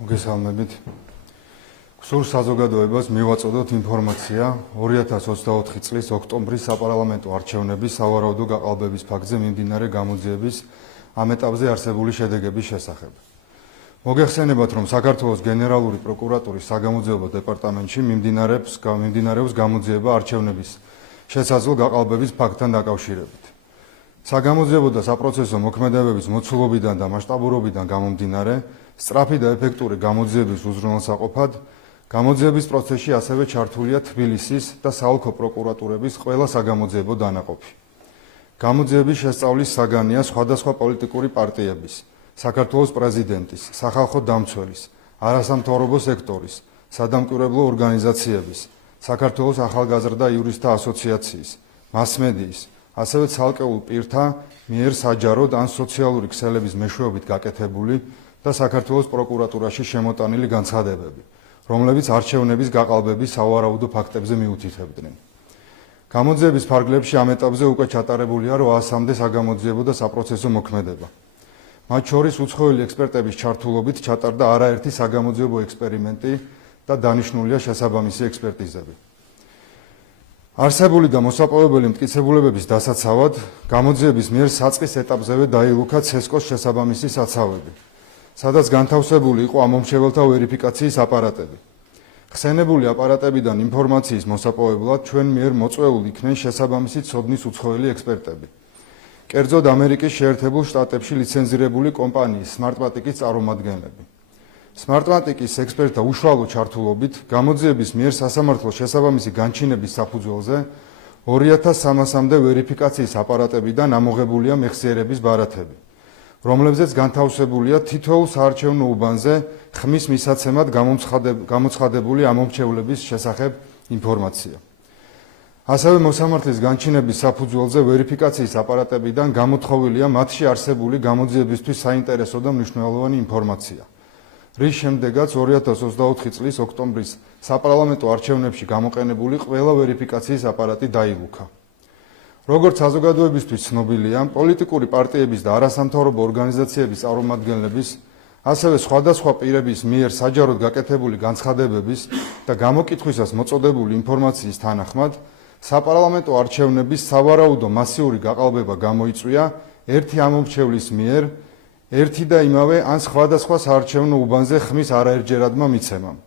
მოგესალმებით. სულ საზოგადოებას მივაწოდოთ ინფორმაცია 2024 წლის ოქტომბრის საპარლამენტო არჩევნების სავარაუდო გაყალბების ფაქტზე მიმდინარე გამოძიების ამ ეტაპზე არსებული შედეგების შესახებ. მოგეხსენებათ, რომ საქართველოს გენერალური პროკურატურის საგამოძიებო დეპარტამენტში მიმდინარეობს გამოძიება არჩევნების შესაძლო გაყალბების ფაქტთან დაკავშირებით. საგამოძიებო და საპროცესო მოქმედებების მოცულობიდან და მასშტაბურობიდან გამომდინარე, სწრაფი და ეფექტური გამოძიების უზრუნველსაყოფად გამოძიების პროცესში ასევე ჩართულია თბილისის და საოლქო პროკურატურების ყველა საგამოძიებო დანაყოფი. გამოძიების შესწავლის საგანია სხვადასხვა პოლიტიკური პარტიების, საქართველოს პრეზიდენტის, სახალხო დამცველის, არასამთავრობო სექტორის, სადამკვირვებლო ორგანიზაციების, საქართველოს ახალგაზრდა იურისტთა ასოციაციის, მასმედიის, ასევე ცალკეულ პირთა მიერ საჯაროდ ან სოციალური ქსელების მეშვეობით გაკეთებული და საქართველოს პროკურატურაში შემოტანილი განცხადებები, რომლებიც არჩევნების გაყალბების სავარაუდო ფაქტებზე მიუთითებდნენ. გამოძიების ფარგლებში ამ ეტაპზე უკვე ჩატარებულია 800-მდე საგამოძიებო და საპროცესო მოქმედება. მათ შორის უცხოელი ექსპერტების ჩართულობით ჩატარდა არაერთი საგამოძიებო ექსპერიმენტი და დანიშნულია შესაბამისი ექსპერტიზები. არსებული და მოსაპოვებელი მტკიცებულებების დასაცავად გამოძიების მიერ საწყის ეტაპზევე დაილუქა ცესკოს შესაბამისი საცავები, სადაც განთავსებული იყო ამომრჩეველთა ვერიფიკაციის აპარატები. ხსენებული აპარატებიდან ინფორმაციის მოსაპოვებლად ჩვენ მიერ მოწვეულ იქნენ შესაბამისი ცოდნის უცხოელი ექსპერტები. კერძოდ ამერიკის შეერთებულ შტატებში ლიცენზირებული კომპანიის Smartmatic-ის წარმომადგენლები. Smartmatic-ის ექსპერტთა უშუალო ჩართულობით გამოძიების მიერ სასამართლოს შესაბამისი განჩინების საფუძველზე 2300-მდე ვერიფიკაციის აპარატებიდან ამოღებულია მეხსიერების ბარათები, რომლებზეც განთავსებულია თითოეულ საარჩევნო უბანზე ხმის მისაცემად გამოცხადებული ამომრჩევლების შესახებ ინფორმაცია. ასევე მოსამართლის განჩინების საფუძველზე ვერიფიკაციის აპარატებიდან გამოთხოვილია მათში არსებული გამოძიებისთვის საინტერესო და მნიშვნელოვანი ინფორმაცია, რის შემდეგაც 2024 წლის ოქტომბრის საპარლამენტო არჩევნებში გამოყენებული ყველა ვერიფიკაციის აპარატი დაილუქა. როგორც საზოგადოებისთვის ცნობილია, პოლიტიკური პარტიების და არასამთავრობო ორგანიზაციების წარმომადგენლების, ასევე სხვადასხვა პირების მიერ საჯაროდ გაკეთებული განცხადებების და გამოკითხვისას მოწოდებული ინფორმაციის თანახმად, საპარლამენტო არჩევნების სავარაუდო მასიური გაყალბება გამოიწვია ერთი ამომრჩევლის მიერ ერთი და იმავე ან სხვადასხვა საარჩევნო უბანზე ხმის არაერთჯერადმა მიცემამ,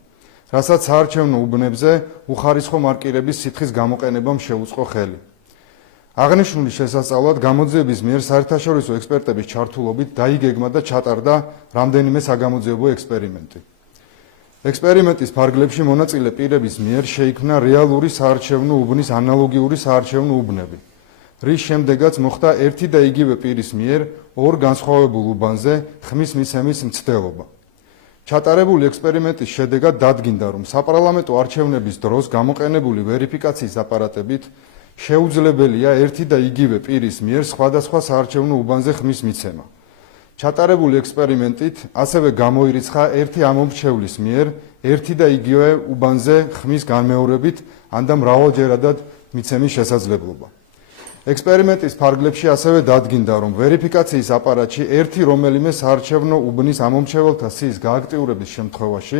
რასაც საარჩევნო უბნებზე უხარისხო მარკირების სითხის გამოყენებამ შეუწყო ხელი. აღნიშნული შესასწავლად გამოძიების მიერ საერთაშორისო ექსპერტების ჩართულობით დაიგეგმა და ჩატარდა რამდენიმე საგამოძიებო ექსპერიმენტი. ექსპერიმენტის ფარგლებში მონაწილე პირების მიერ შეიქმნა რეალური საარჩევნო უბნის ანალოგიური საარჩევნო უბნები, რის შემდეგაც მოხდა ერთი და იგივე პირის მიერ ორ განსხვავებულ უბანზე ხმის მიცემის მცდელობა. ჩატარებული ექსპერიმენტის შედეგად დადგინდა, რომ საპარლამენტო არჩევნების დროს გამოყენებული ვერიფიკაციის აპარატებით შეუძლებელია ერთი და იგივე პირის მიერ სხვადასხვა საარჩევნო უბანზე ხმის მიცემა. ჩატარებული ექსპერიმენტით ასევე გამოირიცხა ერთი ამომრჩევლის მიერ ერთი და იგივე უბანზე ხმის განმეორებით ან და მრავალჯერადად მიცემის შესაძლებლობა. ექსპერიმენტის ფარგლებში ასევე დადგინდა, რომ ვერიფიკაციის აპარატში ერთი რომელიმე საარჩევნო უბნის ამომრჩეველთა სიის გააქტიურების შემთხვევაში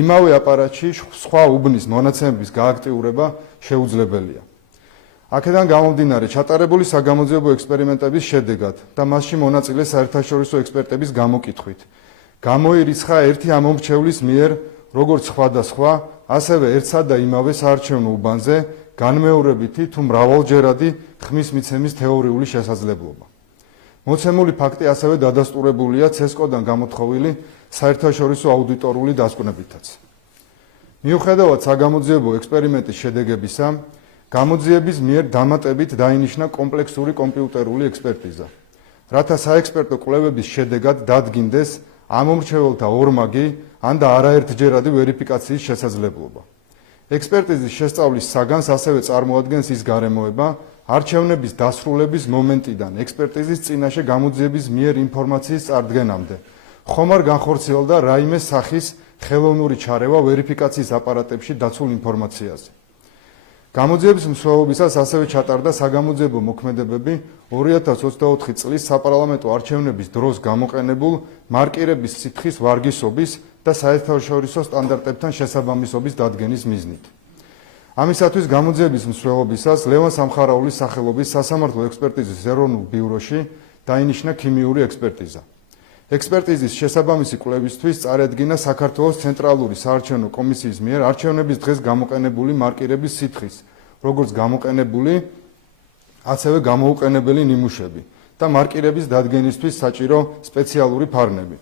იმავე აპარატში სხვა უბნის მონაცემების გააქტიურება შეუძლებელია. აქედან გამომდინარე, ჩატარებული საგამოძიებო ექსპერიმენტების შედეგად და მასში მონაწილე საერთაშორისო ექსპერტების გამოკითხვით გამოირიცხა ერთი ამომრჩევლის მიერ როგორც სხვადასხვა, ასევე ერთსა და იმავე საარჩევნო უბანზე განმეორებითი თუ მრავალჯერადი ხმის მიცემის თეორიული შესაძლებლობა. მოცემული ფაქტი ასევე დადასტურებულია ცესკოდან გამოთხოვილი საერთაშორისო აუდიტორული დასკვნებითაც. მიუხედავად საგამოძიებო ექსპერიმენტის შედეგებისა, გამოძიების მიერ დამატებით დაინიშნა კომპლექსური კომპიუტერული ექსპერტიზა, რათა საექსპერტო კვლევების შედეგად დადგინდეს ამომრჩეველთა ორმაგი ან და არაერთჯერადი ვერიფიკაციის შესაძლებლობა. ექსპერტიზის შესწავლის საგანს ასევე წარმოადგენს ის გარემოება, არჩევნების დასრულების მომენტიდან ექსპერტიზის წინაშე გამოძიების მიერ ინფორმაციის წარდგენამდე ხომ არ განხორციელდა რაიმე სახის ხელოვნური ჩარევა ვერიფიკაციის აპარატებში დაცულ ინფორმაციაზე. გამოძიების მსვლელობისას ასევე ჩატარდა საგამოძიებო მოქმედებები 2024 წლის საპარლამენტო არჩევნების დროს გამოყენებულ მარკირების სითხის ვარგისობის და საერთაშორისო სტანდარტებთან შესაბამისობის დადგენის მიზნით. ამისათვის გამოძიების მსვლელობისას ლევან სამხარაულის სახელობის სასამართლო ექსპერტიზის ეროვნულ ბიუროში დაინიშნა ქიმიური ექსპერტიზა. ექსპერტიზის შესაბამისი კვლევისთვის წარედგინა საქართველოს ცენტრალური საარჩევნო კომისიის მიერ არჩევნების დღეს გამოყენებული მარკირების სითხის, როგორც გამოყენებული, ასევე გამოუყენებელი ნიმუშები და მარკირების დადგენისთვის საჭირო სპეციალური ფარნები.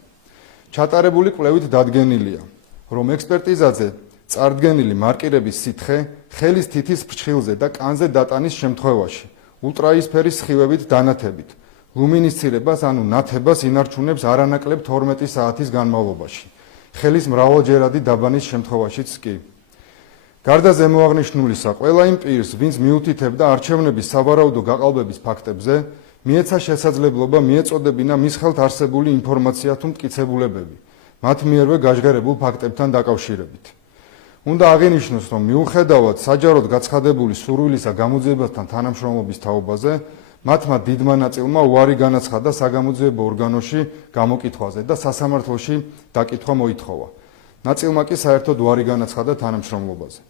ჩატარებული კვლევით დადგენილია, რომ ექსპერტიზაზე წარდგენილი მარკირების სითხე ხელის თითის ფრჩხილზე და კანზე დატანის შემთხვევაში ულტრაისფერის სხივებით დანათებით ლუმინისცირებას ანუ ნათებას ინარჩუნებს არანაკლებ 12 საათის განმავლობაში, ხელის მრავალჯერადი დაბანის შემთხვევაშიც კი. გარდა ზემოაღნიშნულისა, ყველა იმ პირს, ვინც მიუთითებდა არჩევნების სავარაუდო გაყალბების ფაქტებზე, მიეცა შესაძლებლობა მიეწოდებინა მის ხელთ არსებული ინფორმაცია თუ მტკიცებულებები, მათ მიერვე გაჟღერებულ ფაქტებთან დაკავშირებით. უნდა აღინიშნოს, რომ მიუხედავად საჯაროდ გაცხადებული სურვილისა გამოძიებასთან თანამშრომლობის თაობაზე, მათმა დიდმა ნაწილმა უარი განაცხადა საგამოძიებო ორგანოში გამოკითხვაზე და სასამართლოში დაკითხვა მოითხოვა. ნაწილმა კი საერთოდ უარი განაცხადა თანამშრომლობაზე.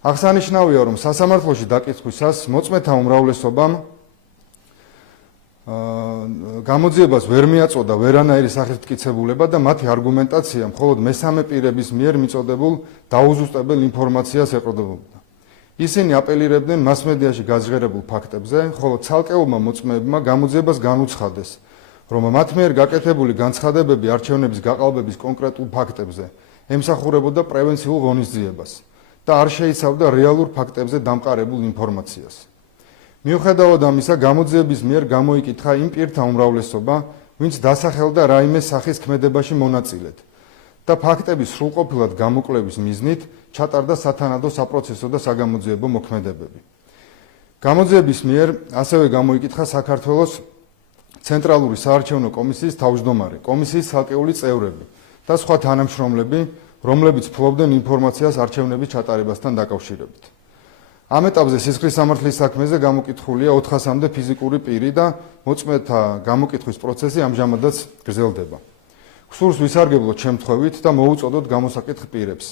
აღსანიშნავია, რომ სასამართლოში დაკითხვისას მოწმეთა უმრავლესობამ გამოძიებას ვერ მიაწოდა ვერანაირი სახით მტკიცებულება და მათი არგუმენტაცია მხოლოდ მესამე პირების მიერ მიწოდებულ დაუზუსტებელ ინფორმაციას ეყრდნობოდა. ისინი აპელირებდნენ მასმედიაში გაჟღერებულ ფაქტებზე, ხოლო ცალკეულმა მოწმეებმა გამოძიებას განუცხადეს, რომ მათ მიერ გაკეთებული განცხადებები არჩევნების გაყალბების კონკრეტულ ფაქტებზე ემსახურებოდა პრევენციულ ღონისძიებას და არ შეიცავდა რეალურ ფაქტებზე დამყარებულ ინფორმაციას. მიუხედავად ამისა, გამოძიების მიერ გამოიკითხა იმ პირთა უმრავლესობა, ვინც დასახელდა რაიმე სახის ქმედებაში მონაწილედ და ფაქტების სრულყოფილად გამოკვლევის მიზნით ჩატარდა სათანადო საპროცესო და საგამოძიებო მოქმედებები. გამოძიების მიერ ასევე გამოიკითხა საქართველოს ცენტრალური საარჩევნო კომისიის თავმჯდომარე, კომისიის ცალკეული წევრები და სხვა თანამშრომლები, რომლებიც ფლობდნენ ინფორმაციას არჩევნების ჩატარებასთან დაკავშირებით. ამ ეტაპზე სისხლის სამართლის საქმეზე გამოკითხულია 400-მდე ფიზიკური პირი და მოწმეთა გამოკითხვის პროცესი ამჟამადაც გრძელდება. გსურს ვისარგებლოთ შემთხვევით და მოუწოდოთ გამოსაკითხ პირებს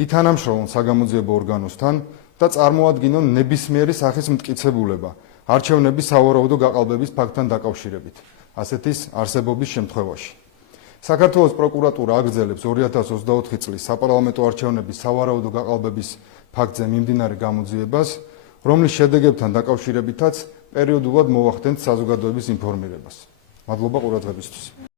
ითანამშრომლონ საგამოძიებო ორგანოსთან და წარმოადგინონ ნებისმიერი სახის მტკიცებულება არჩევნების სავარაუდო გაყალბების ფაქტთან დაკავშირებით ასეთის არსებობის შემთხვევაში. საქართველოს პროკურატურა აგრძელებს 2024 წლის საპარლამენტო არჩევნების სავარაუდო გაყალბების ფაქტზე მიმდინარე გამოძიებას, რომლის შედეგებთან დაკავშირებითაც პერიოდულად მოვახდენთ საზოგადოების ინფორმირებას. მადლობა ყურადღებისთვის.